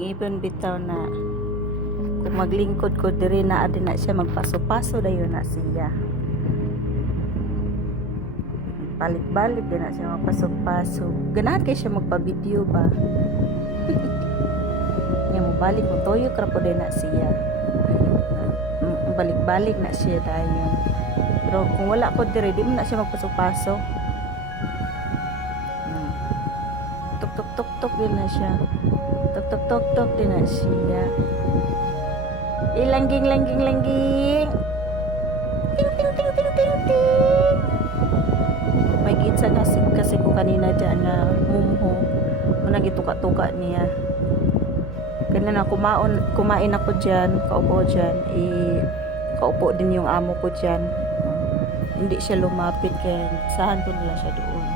ibon bitaw na kung maglingkod ko diri na adin na siya magpaso-paso dayon na siya. Balik-balik din na siya magpaso-paso. Ganahan kay siya magpa-video ba? Nga mo balik mo toyo krapo din na siya. Mm, Balik-balik na siya dayon. Pero kung wala ko diri, di mo na siya magpaso-paso. Mm. Tuk tuk tuk tuk din na siya. Tuk din na siya. Ilangging langging langging. Ting ting ting ting ting ting. May gitsa kasi, kasi ko kanina dyan na mumho. Muna gituka-tuka niya. Ganun na kumaon, kumain ako dyan, kaupo dyan, i kaupo din yung amo ko dyan. Hindi siya lumapit kaya sahan ko nila siya doon.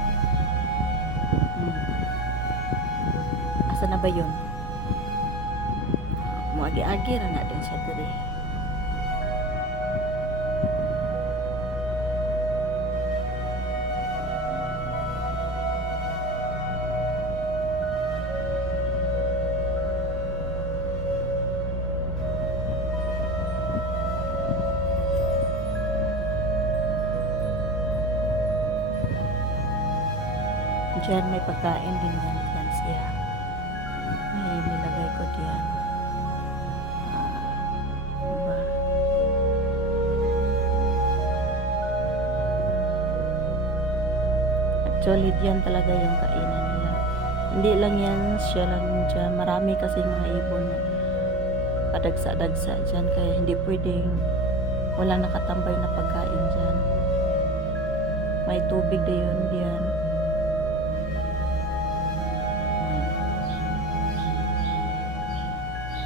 Hmm. Asa na ba yun? Muagi-agi ra na din siya diri. Diyan may pagkain din yan, yan siya. May nilagay ko diyan. Actually, diyan talaga yung kainan nila. Hindi lang yan, siya lang dyan. Marami kasi mga ibon padagsa-dagsa dyan. Kaya hindi pwedeng walang nakatambay na pagkain dyan. May tubig na yun diyan.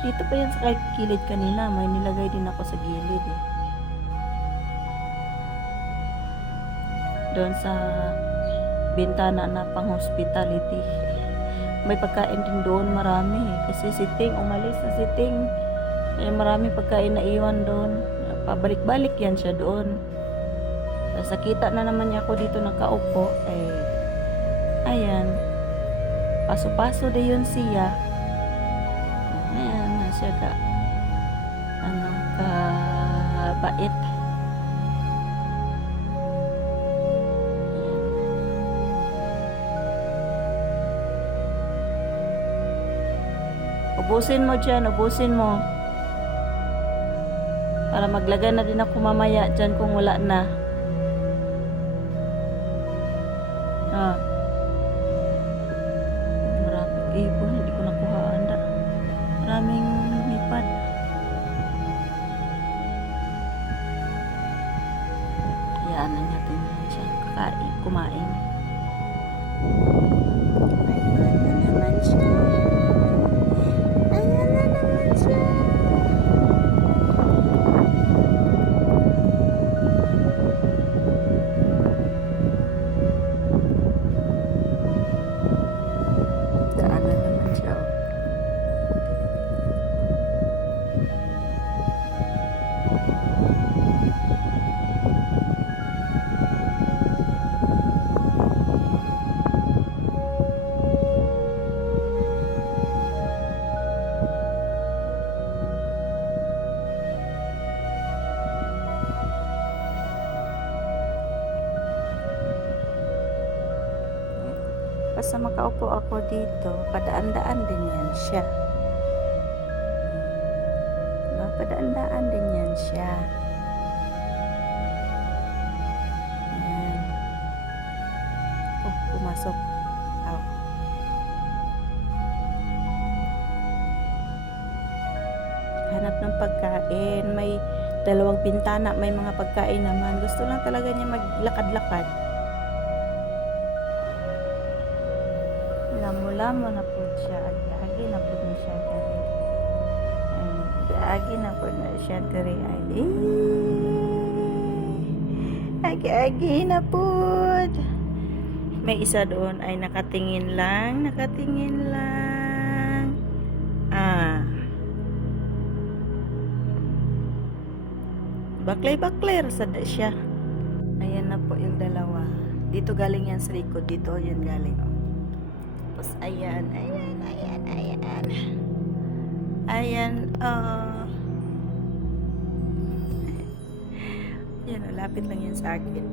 Dito pa yan sa kilid kanina, may nilagay din ako sa gilid eh. Doon sa bintana na pang hospitality. May pagkain din doon, marami. eh. Kasi si Ting, umalis na si Ting. Kaya marami pagkain na iwan doon. Pabalik-balik yan siya doon. Tapos nakita na naman niya ako dito nakaupo. Eh, ayan. Paso-paso din yun siya. Ayan, siya ka, ano, ka, bait. Ubusin mo dyan, ubusin mo. Para maglaga na din ako mamaya dyan kung wala na. Ah. Maraming ibon, hindi ko nakuha anda. Maraming lumipad. Hayaan na natin yan siya kakain, kumain. Ayan Basta makaupo ako dito, padaan-daan din yan siya. Diba? Padaan-daan din yan siya. Ayan. Oh, pumasok. Aw. Hanap ng pagkain. May dalawang bintana, may mga pagkain naman. Gusto lang talaga niya maglakad-lakad. Lamo-lamo na po siya. Agi na po na siya diri. Agi na po na siya diri. Ay, Agi-agi na po. May isa doon ay nakatingin lang. Nakatingin lang. Ah. Baklay-baklay rasada siya. Ayan na po yung dalawa. Dito galing yan sa likod. Dito yan galing. Oh. Tapos ayan, ayan, ayan, ayan. Ayan, ah... yan, lapit lang yan sa akin.